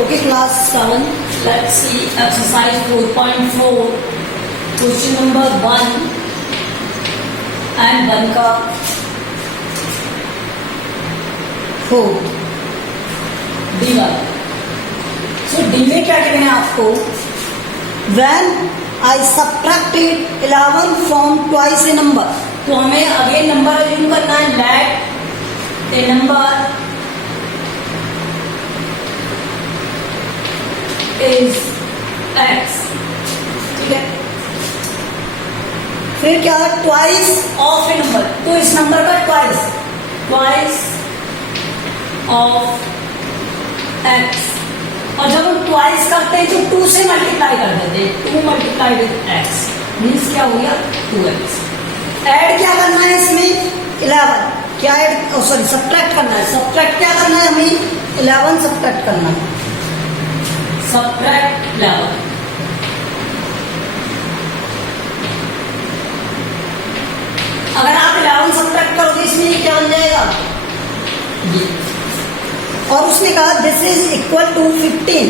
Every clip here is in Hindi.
Okay, class 7. Let's see exercise 4.4. Question number 1 and 1 का 4. D1. So D में क्या कहना है आपको? When I subtracted 11 from twice a number. तो हमें अगेन नंबर अज्यूम करना है. Let a number is x. ठीक है. फिर क्या? Twice of a number. तो इस नंबर का ट्वाइस ऑफ x. और जब हम ट्वाइस करते हैं तो 2 से मल्टीप्लाई कर देते हैं. 2 मल्टीप्लाई विद x मीन्स क्या हो गया? 2x. ऐड क्या करना है इसमें? 11. क्या ऐड? सॉरी, सब्ट्रैक्ट करना है. सब्ट्रैक्ट क्या करना है हमें? 11 सब्ट्रैक्ट करना है. सब्ट्रैक्ट 11. अगर आप 11 सब्ट्रैक्ट करोगे इसमें क्या बन जाएगा? ये. और उसने कहा this is equal to 15.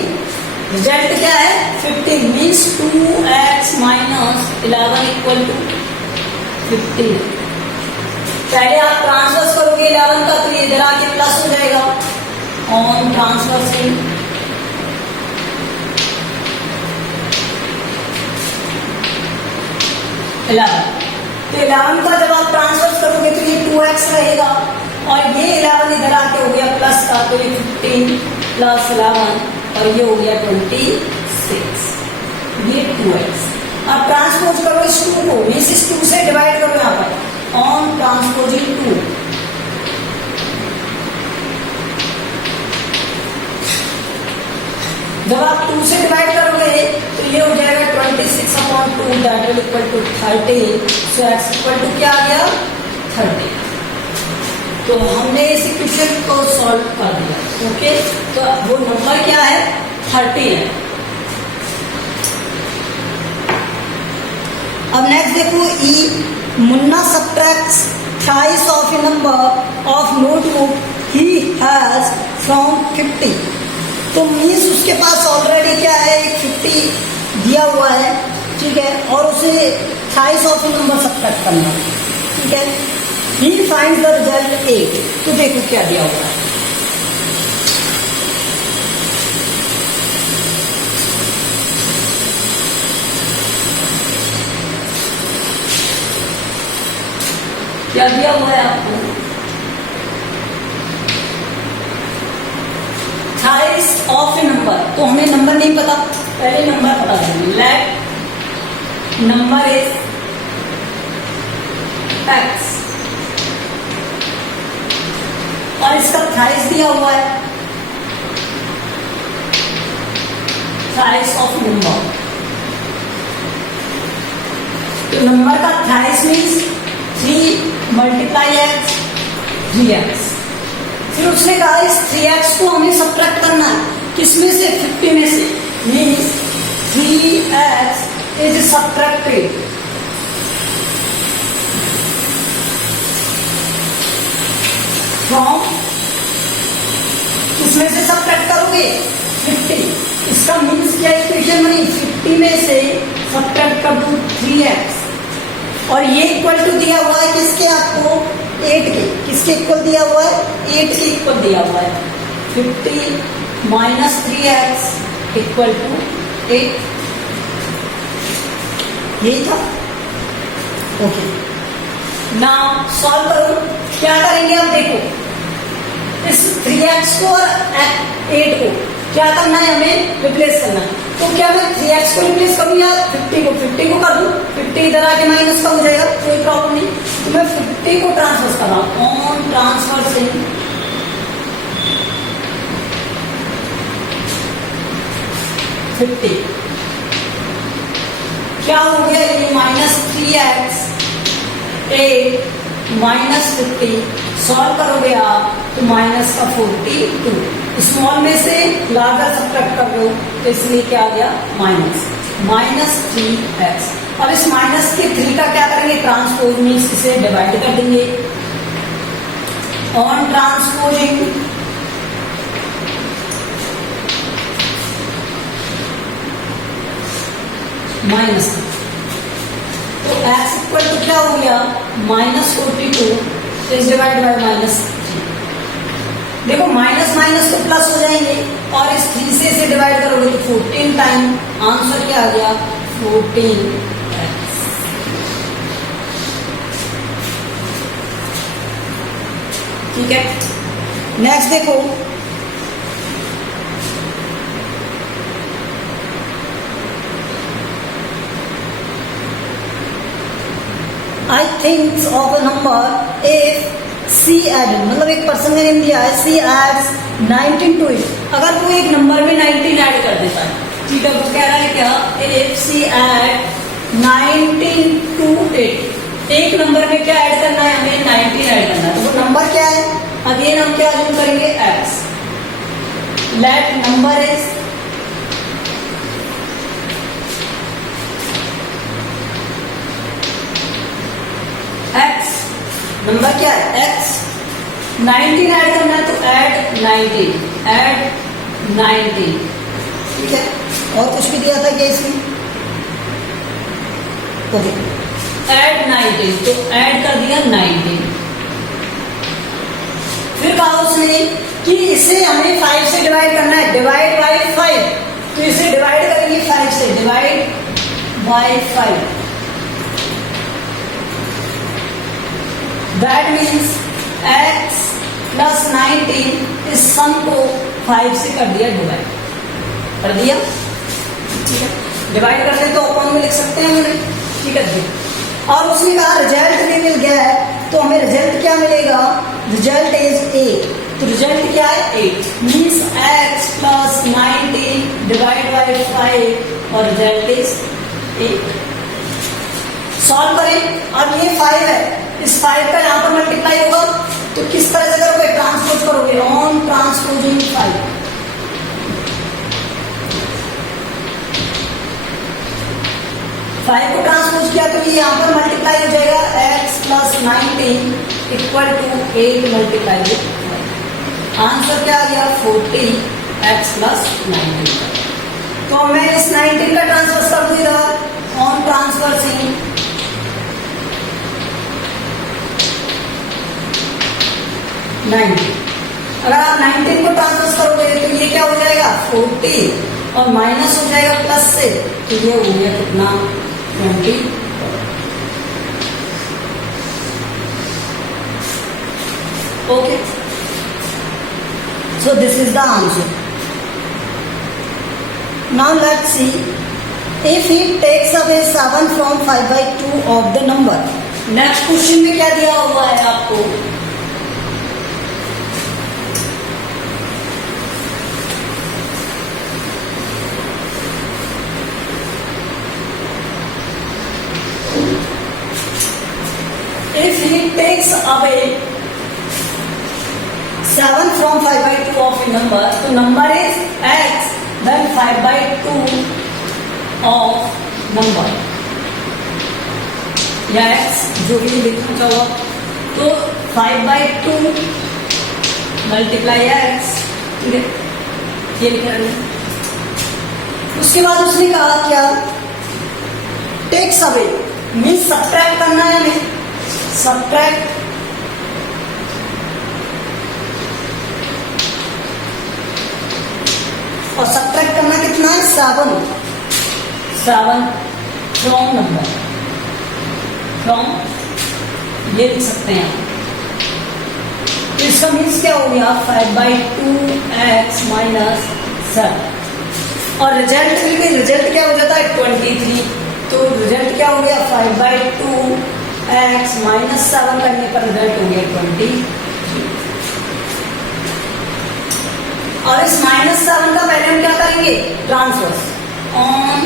Result क्या है? 15 means 2x minus 11 equal to 15. पहले आप ट्रांसवर्स करोगे 11 का तो ये इधर आके प्लस हो जाएगा. On traversing 11. तो 11 का जब आप ट्रांसफर करोगे तो ये 2x रहेगा और ये 11 इधर आके हो गया प्लस का, तो ये 15 प्लस 11 और ये हो गया 26. ये 2x. अब ट्रांसपोज करो इस 2 को, मीन्स इस 2 से डिवाइड करो यहाँ पर. ऑन ट्रांसपोजिंग 2 जब आप 2 से डिवाइड करोगे तो ये हो जाएगा 26/2 that will equal to 30. So x equal to क्या आ गया? 30. तो हमने इस इक्वेशन को सॉल्व कर दिया. ओके, तो वो नंबर क्या है? 30 है. अब नेक्स्ट देखो E. Munna subtracts thrice of a number of notebook he has from 50. तो मीन्स उसके पास ऑलरेडी क्या है? 50 दिया हुआ है. ठीक है, और उसे थ्राइस ऑफ नंबर सब्ट्रैक्ट करना. ठीक है. He finds the result 8. तो देखो क्या दिया हुआ है. क्या दिया हुआ है आपको? Thrice of a number. तो हमें नंबर नहीं पता, पहले नंबर पता करेंगे. लेट नंबर इज x और इसका थ्राइस दिया हुआ है. Thrice of number. तो नंबर का thrice means 3 multiply x 3x. फिर उसने कहा इस 3x को हमें सब्ट्रैक्ट करना है. किसमें से? 50 में से. Means 3x is subtracted from. किसमें से सब्ट्रैक्ट करोगे? 50. इसका मीन्स क्या इक्वेशन बनी? 50 में से सब्ट्रैक्ट कर दो 3x और ये इक्वल टू दिया हुआ है किसके? आपको 8 के. किसके इक्वल दिया हुआ है? 8 के इक्वल दिया हुआ है. 50 माइनस 3x इक्वल टू 8. यही था. ओके, नाउ सॉल्व करो. क्या करेंगे? अब देखो इस 3x को और 8 को क्या करना है? हमें रिप्लेस करना है. तो क्या मैं 3x को रिप्लेस करूं या 50 को कर दूं? 50 इधर आके माइनस का हो जाएगा, कोई प्रॉब्लम नहीं. तो मैं 50 को ट्रांसफर कर रहा हूं. ऑन ट्रांसफर से 50 क्या हो गया? ये माइनस 3x 8 माइनस 50. सॉल्व करोगे आप तो माइनस का 42. स्मॉल में से लार्जर सब्ट्रैक्ट कर रहे हो तो इसलिए क्या आ गया? Minus 3x. अब इस माइनस के 3 का क्या करेंगे? ट्रांसपोज मीन्स इसे डिवाइड कर देंगे. ऑन ट्रांसपोजिंग माइनस का, तो x इक्वल टू क्या हो गया -42 इज डिवाइड बाय -3। देखो माइनस माइनस तो प्लस हो जाएंगे और इस 3 से इसे डिवाइड करोगे तो 14 टाइम, आंसर क्या आ गया 14x। ठीक है, नेक्स्ट देखो, I think of a number if she add, मतलब एक पर्सन ने नेम दिया है सी एड्स 19 टू इट, अगर कोई एक नंबर में 19 ऐड कर देता है, ठीक है, वो कह रहा है क्या if she add 19 to it, एक नंबर में क्या ऐड करना है हमें 19 ऐड करना है, तो वो नंबर क्या है, अगेन हम क्या अज्यूम करेंगे x, let number is x, number क्या है x, 19 ऐड करना है तो ऐड 19, ठीक है, और कुछ भी दिया था क्या इसमें, ओके ऐड 19, तो ऐड कर दिया 19। फिर कहा उसने कि इसे हमें 5 से डिवाइड करना है, डिवाइड बाय 5, तो इसे डिवाइड करेंगे 5 से, divide by 5, that means x plus 19 इस सम को 5 से कर दिया, डिवाइड कर दिया, ठीक है, डिवाइड कर दे तो अपन में लिख सकते हैं हमने, ठीक है। और उसने कहा रिजल्ट भी मिल गया है, तो हमें रिजल्ट क्या मिलेगा, रिजल्ट इज 8, तो रिजल्ट क्या है 8, means x plus 19 divide by 5 और रिजल्ट इज 8। सॉल्व करें, अब ये 5 है, इस 5 का यहाँ पर मल्टीप्लाई होगा, तो किस तरह से करोगे, ट्रांसपोज करोगे, ऑन ट्रांसपोजिंग 5, को ट्रांसपोज किया तो ये यहाँ पर मल्टीप्लाई हो जाएगा, x plus 19 equal to 8 multiply with 5, answer क्या आ गया 40x प्लस 19। तो मैं इस 19 का ट्रांसफर कर दूँ इधर, ऑन ट्रांसफर 19, अगर आप 19 को ट्रांसफर करोगे तो ये क्या हो जाएगा 40 और माइनस हो जाएगा प्लस से, तो ये हो गया कितना 20। Okay, so this is the answer. Now let's see, if he takes away 7 from 5/2 of the number, next question में क्या दिया हुआ है आपको, if he takes away 7 from 5/2 of a number, तो number is x, then 5/2 of number, या x जो भी लिखना चाहो, तो 5/2 मल्टीप्लाई x, ठीक है, ये लिखा है। उसके बाद उसने कहा क्या, टेक्स अवे मीन्स सब्ट्रैक्ट करना है हमें, सब्ट्रैक्ट और सब्ट्रैक्ट करना कितना है 7 फ्रॉम नंबर, फ्रॉम ये लिख सकते हैं आप, तो इसका मीन्स क्या हो गया 5/2x माइनस 7, और रिजल्ट मिलकर रिजल्ट क्या हो जाता है 23, तो रिजल्ट क्या हो गया 5/2x माइनस 7 करने पर रिजल्ट हो गया 20। और इस -7 का पहले हम क्या करेंगे, ट्रांसवर्स, ऑन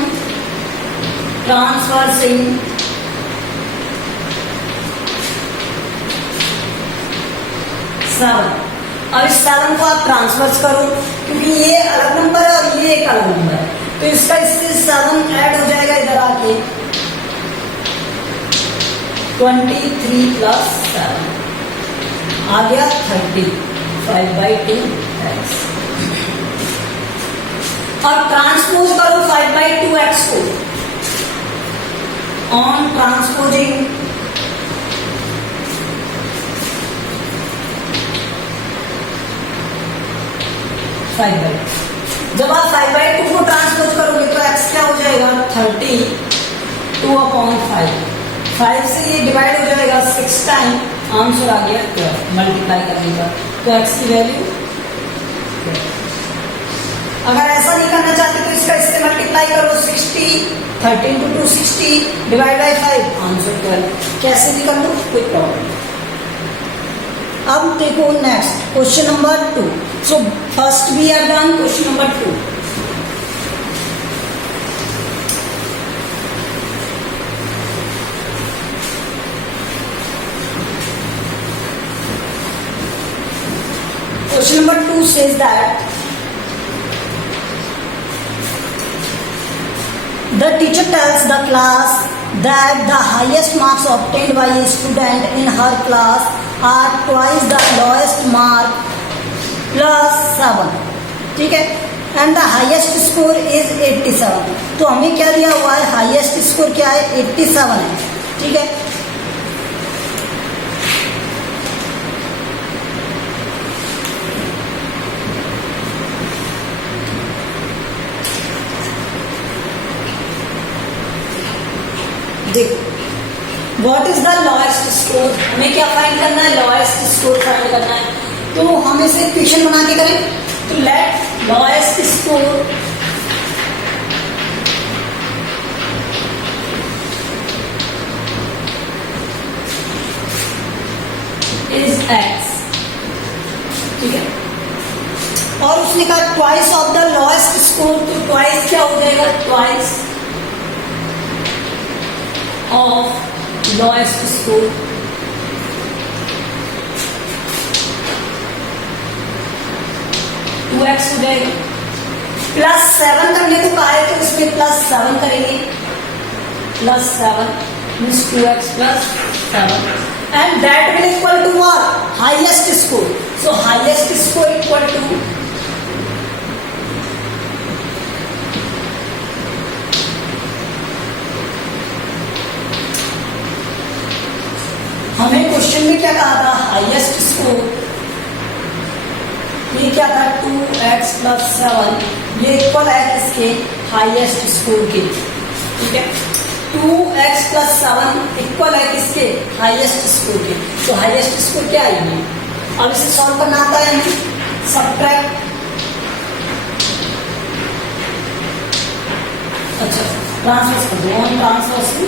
ट्रांसवर्सिंग 7, अब इस 7 को आप ट्रांसवर्स करो, क्योंकि ये अलग नंबर है और ये एक अलग नंबर है, तो इसका इससे 7 ऐड हो जाएगा इधर आके, 23 प्लस 7 आ गया 30, 5/2x, और ट्रांसपोज करो 5/2x को, ऑन ट्रांसपोजिंग फाइव बाई, जब आप 5/2 को ट्रांसपोज करोगे तो x क्या हो जाएगा 32/5, 5 से ये डिवाइड हो जाएगा 6 टाइम, आंसर आ गया 12 मल्टीप्लाई करने का, तो x की वैल्यू 12। अगर ऐसा नहीं करना चाहते तो इसका इससे मल्टीप्लाई करो 60, 13 × 2 60 डिवाइड बाई 5, आंसर 12। कैसे भी कर लो कोई प्रॉब्लम नहीं। अब देखो next question number 2। So first we are done, question number 2। Question number 2 says that the teacher tells the class that the highest marks obtained by a student in her class are twice the lowest mark plus 7, ठीक है, and the highest score is 87। तो हमें क्या दिया हुआ है, हाईएस्ट स्कोर क्या है 87 है, ठीक है। देखो what is the lowest score, हमें क्या फाइंड करना है, लोएस्ट स्कोर फाइंड करना है। तो हम इसे इक्वेशन बना के करें, तो let lowest score is x, ठीक है। और उसने कहा twice of the lowest score, तो ट्वाइस क्या हो जाएगा, twice of lowest score, two x हो जाएगा, +7 करने को कहा है तो इसमें +7 करेंगे, +7 means 2x + 7 and that will equal to what, highest score. So highest score equal to हमें क्वेश्चन में क्या कहा था, हाईएस्ट स्कोर, ये क्या था 2x + 7, ये इक्वल है किसके, हाईएस्ट स्कोर के, ठीक है। 2x + 7 इक्वल है किसके, हाईएस्ट स्कोर के। तो हाईएस्ट स्कोर क्या आएगी, अब इसे सॉल्व करना आता है हमें, सब्ट्रैक्ट, अच्छा ट्रांसफर कर दो, ऑन ट्रांसफर से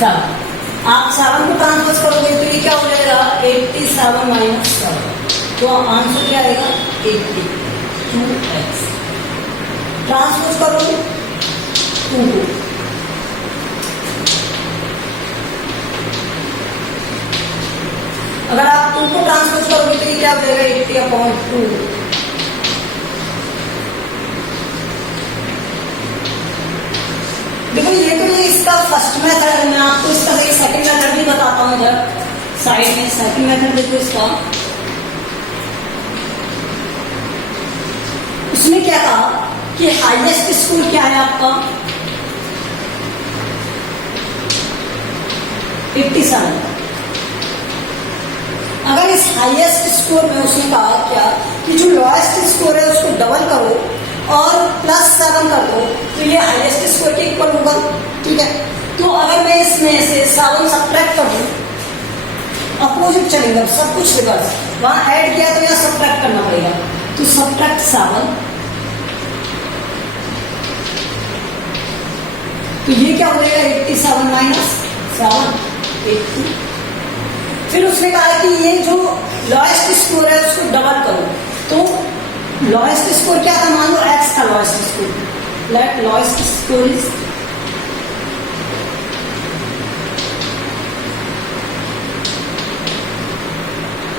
आप 7 को ट्रांसफर करोगे तो ये क्या हो जाएगा 87 - 7, तो आंसर क्या आएगा 82x। ट्रांसफर करोगे 2 को, अगर आप 2 को ट्रांसफर करोगे तो ये क्या हो जाएगा 80/2। देखो ये तो ये इसका फर्स्ट मेथड है, मैं आपको इसका सेकंड मेथड भी बताता हूँ इधर साइड में। सेकंड मेथड देखो इसका, उसने क्या कहा कि हाईएस्ट स्कोर क्या है आपका 87। अगर इस हाईएस्ट स्कोर में उसने कहा क्या कि जो लोएस्ट स्कोर है उसको डबल करो और +7 कर दो, तो ये हाईएस्ट स्कोर के इक्वल होगा, ठीक है। तो अगर मैं इसमें से 7 सब्ट्रैक्ट कर दूं, अपोजिट चलेगा, सब कुछ रिवर्स, वहां ऐड किया तो यहाँ सब्ट्रैक्ट करना पड़ेगा, तो सब्ट्रैक्ट 7, तो ये क्या हो जाएगा 87 - 7 80। फिर उसने कहा कि ये जो लोएस्ट स्कोर है उसको डबल करो, तो लोएस्ट स्कोर क्या था, मान लो x का lowest score, let lowest score is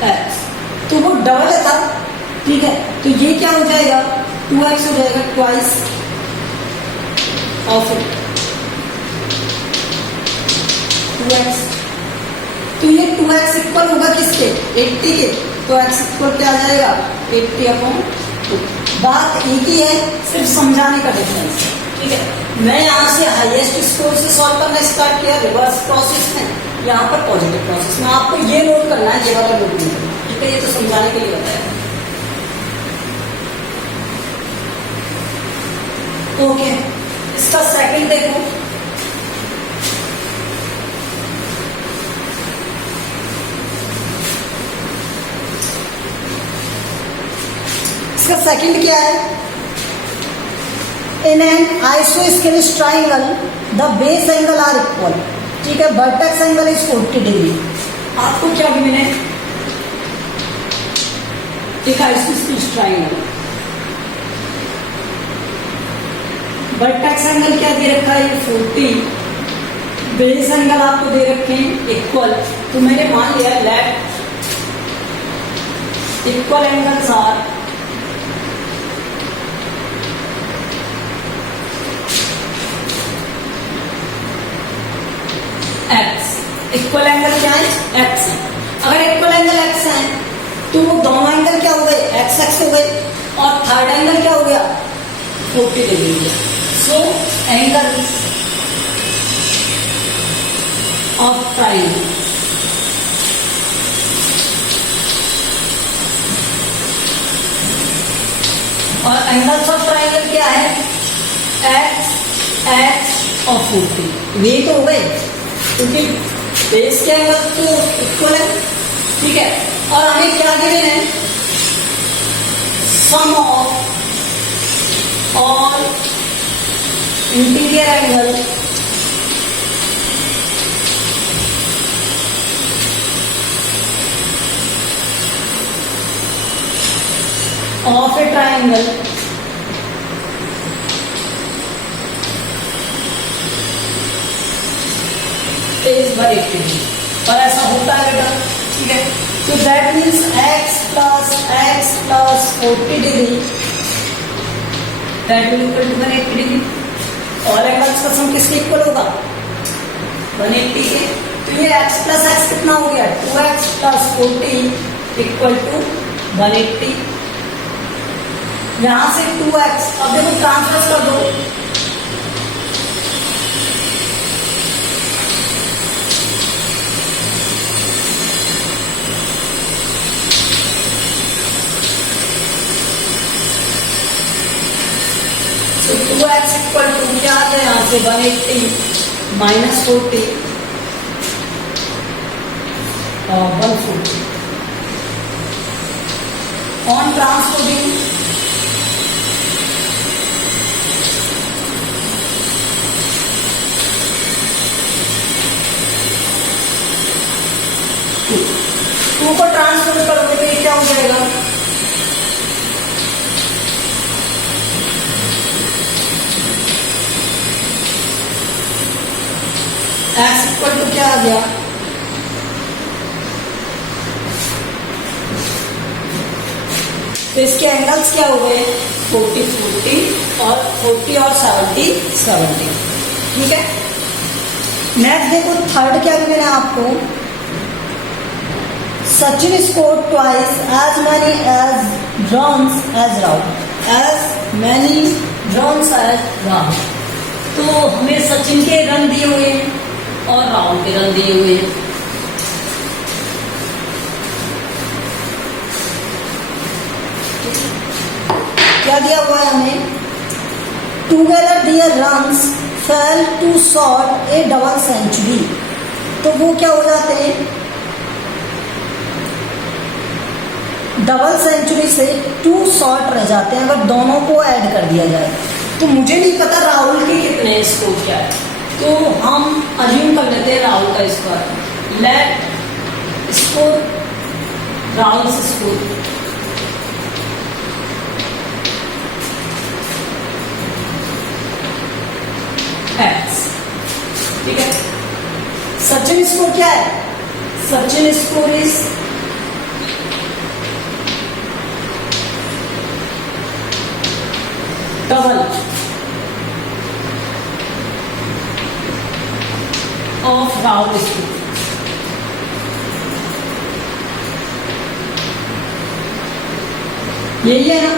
x, तो वो डबल था, ठीक है। तो ये क्या हो जाएगा 2x हो जाएगा, ट्वाइस ऑफ 2x, तो ये 2x इक्वल होगा किसके 80 के, तो x इक्वल क्या आ जाएगा 80/2। बात एक ही है, सिर्फ समझाने का डिफरेंस है। ठीक है, मैं यहाँ से हाईएस्ट स्कोर से सॉल्व करना स्टार्ट किया रिवर्स प्रोसेस में, यहाँ पर पॉजिटिव प्रोसेस में। आपको ये नोट करना है, ये वाला नोट नहीं करना। ठीक है, ये तो समझाने के लिए बताया। ओके, इसका सेकंड देखो। इसका सेकंड क्या है? In an isosceles triangle the base angle are equal. ठीक है, वर्टेक्स एंगल इज 40 डिग्री। आपको क्या गिवन है? एक आइसोस्केलिस ट्राइंगल, वर्टेक्स एंगल क्या दे रखा है? 40, बेस एंगल आपको दे रखे हैं इक्वल। तो मैंने मान लिया let equal angles are x. Equal angle क्या है? एक्स है। अगर इक्वल एंगल एक्स है तो वो दोनों एंगल क्या हो गए? एक्स एक्स हो गए, और थर्ड एंगल क्या हो गया? 40 डिग्री हो गया। सो एंगल्स ऑफ ट्राइंगल और एंगल्स ऑफ ट्राइंगल क्या है? एक्स एक्स और 40। वे तो हो गए क्योंकि बेस के एंगल तो इक्वल है। ठीक है, और हमें क्या गिवन है? Sum of all interior angle of a triangle is 180 degree. और ऐसा होता है बेटा। ठीक है, तो that means x plus 40 degree that will equal to 180 degree. All angles का सम किसके इक्वल होगा? 180 के। तो ये x प्लस एक्स कितना हो गया? 2x plus 40 equal to 180। यहां से 2x, अब देखो ट्रांसफर कर दो। तो 2x इक्वल टू क्या आ जाए? यहाँ से 180 माइनस 40 और 140 ऑन ट्रांसपोजिंग टू को ट्रांसफर करोगे तो ये क्या हो जाएगा? x इक्वल टू क्या आ गया? तो इसके एंगल्स क्या हो गए? 40 40 और 40 और 70 70। ठीक है, नेक्स्ट देखो थर्ड क्या मिला है आपको? Sachin scored twice as many as runs as Rahul. As many runs as Rahul. तो हमें सचिन के रन दिए हुए हैं और राहुल के रन दिए हुए हैं। क्या दिया हुआ है हमें? Together their runs fell too short a double century. तो वो क्या हो जाते हैं? डबल सेंचुरी से 2 शॉर्ट रह जाते हैं अगर दोनों को ऐड कर दिया जाए। तो मुझे नहीं पता राहुल के कितने स्कोर क्या है, तो हम अज्यूम कर लेते हैं राहुल का स्कोर। Let score Rahul score x. ठीक है, सचिन स्कोर क्या है? Sachin score is double of Rahul score. यही है ना?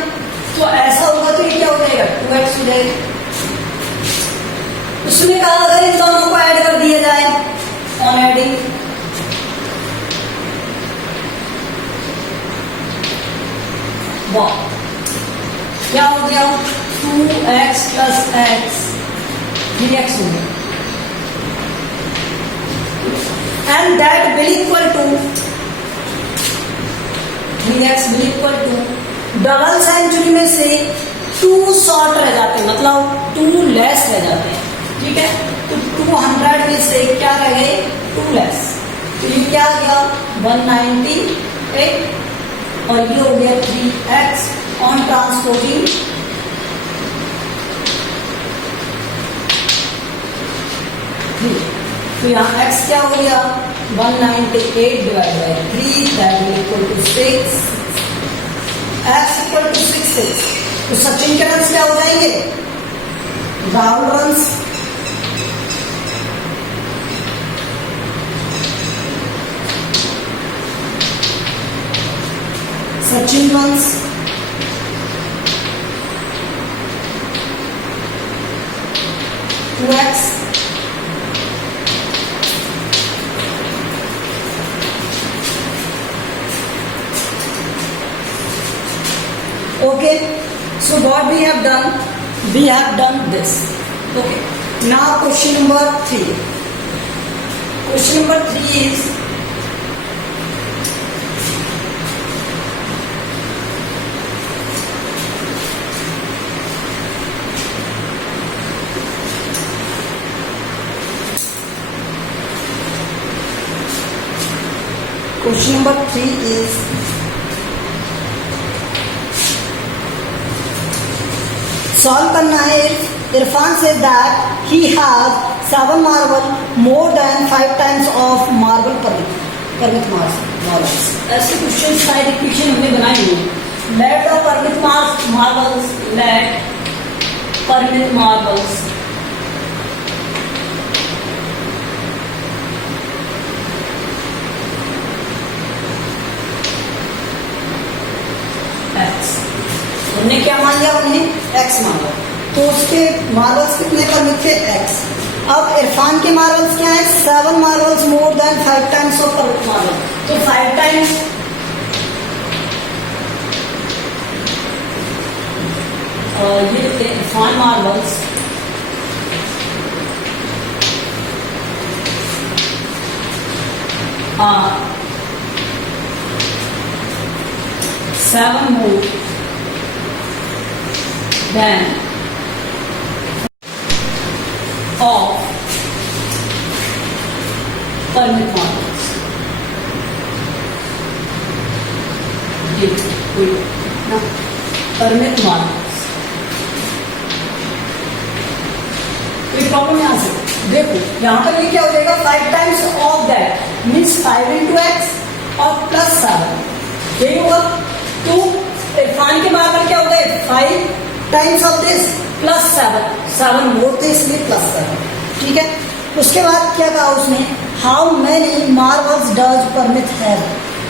तो ऐसा होगा तो ये क्या हो जाएगा 2x हो जाएगा। उसने कहा अगर इन दोनों को ऐड कर दिया जाए ऑन एडिंग, वाह क्या हो गया 2x प्लस x 3x हो गया and that will equal to 3x will equal to double century में से 2 शॉर्ट रह जाते हैं, मतलब 2 लेस रह जाते हैं, ठीक है। तो 200 में से क्या रह गए 2 लेस, तो ये क्या आ गया 198 और ये हो गया 3x ऑन ट्रांसपोर्टिंग 3। तो यहाँ x क्या हो गया 198 divide by 3 that will equal to 6, x equal to 6। तो सचिन के रन्स क्या हो जाएंगे, Rahul runs Sachin runs, x okay. So what we have done this. Okay, now question number 3. Question number 3 is question number 3 is solve करना है। Irfan said that he has 7 marble more than 5 times of marble permit marbles। ऐसे क्वेश्चन साइड इक्वेशन हमने बनाई है। let the permit marbles let permit marbles हमने क्या मान लिया, उन्हें x मान लिया, तो उसके मार्बल्स कितने परमिट थे x। अब इरफान के मार्बल्स क्या है 7 marbles more than 5 times of permit marble, तो 5 टाइम्स ये लिखते हैं Irfan marbles are 7 more than of permit marbles। permit marbles कोई प्रॉब्लम यहां से देखो, यहां पर ये क्या हो जाएगा 5 times of that means 5 into x और प्लस 7 यही होगा। तो इरफान के मार्बल क्या हो गए 5 टाइम्स ऑफ दिस प्लस 7 मोर थे इसलिए प्लस 7, ठीक है। उसके बाद क्या कहा उसने how many marbles does permit have,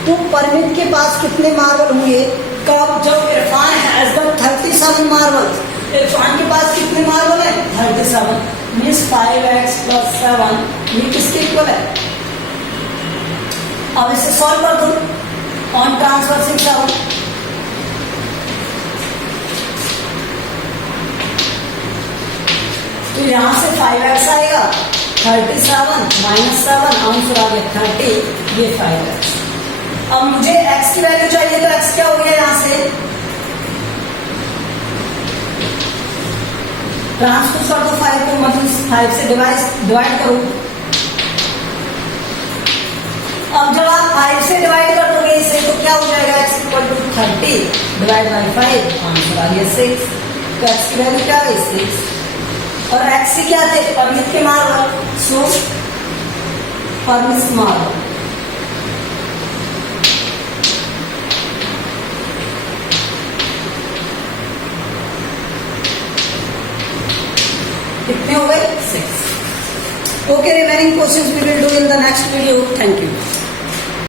तो परमिट के पास कितने मार्बल होंगे कब, जब Irfan has the 37 marbles. Irfan के पास कितने मार्बल है 37 मीन्स 5x प्लस 7 ये किसके इक्वल है। अब इसे सॉल्व कर दो ऑन ट्रांसवर्सिंग 7, तो यहां से 5x आएगा 37 माइनस 7 आंसर आ गया 30, ये 5x। अब मुझे x की वैल्यू चाहिए तो x क्या हो गया यहां से ट्रांसपोज कर दो 5 को, मतलब 5 से डिवाइड करो। अब जब आप 5 से डिवाइड कर दोगे इसे तो क्या हो जाएगा x equal to 30 divide by 5 answer आ गया 6। तो x की वैल्यू क्या है 6 और x से क्या थे परमिट के मार्बल, सो परमिट मार्बल कितने हो गए 6। Okay, remaining questions we will do in the next video. Thank you.